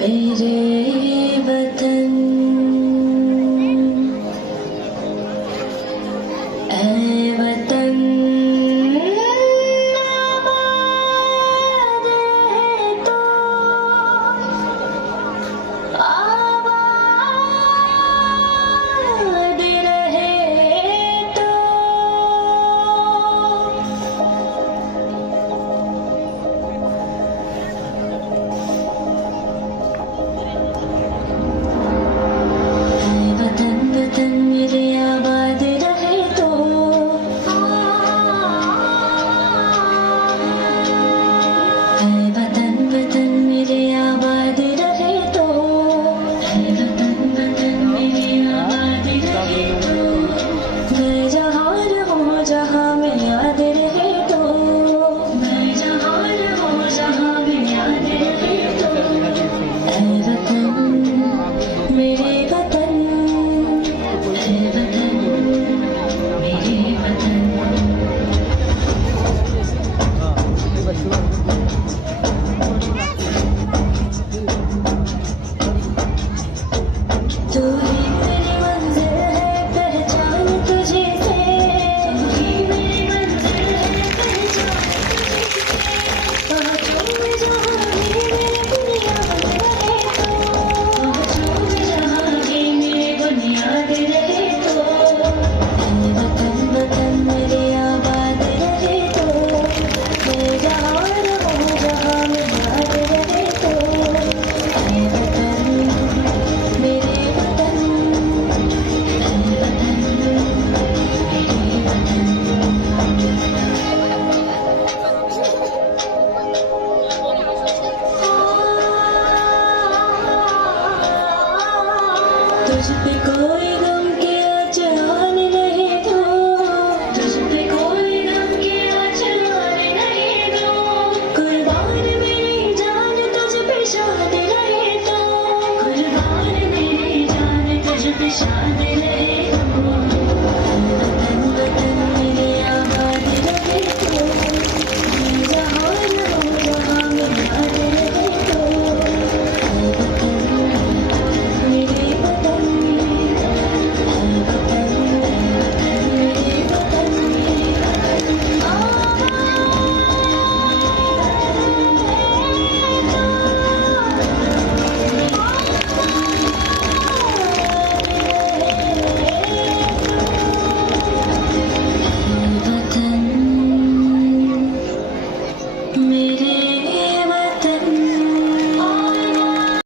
मेरे वतन ऐ वतन आबाद है तो आबाद रहे तो वतन मेरे आबाद रहे तो वतन मेरे आबाद रहे तो वतन मेरे आबाद रहे तो मैं जहाँ रहूँ जहाँ मैं याद रहे तो मैं जहाँ रहूँ जहाँ मैं याद रहे तो वतन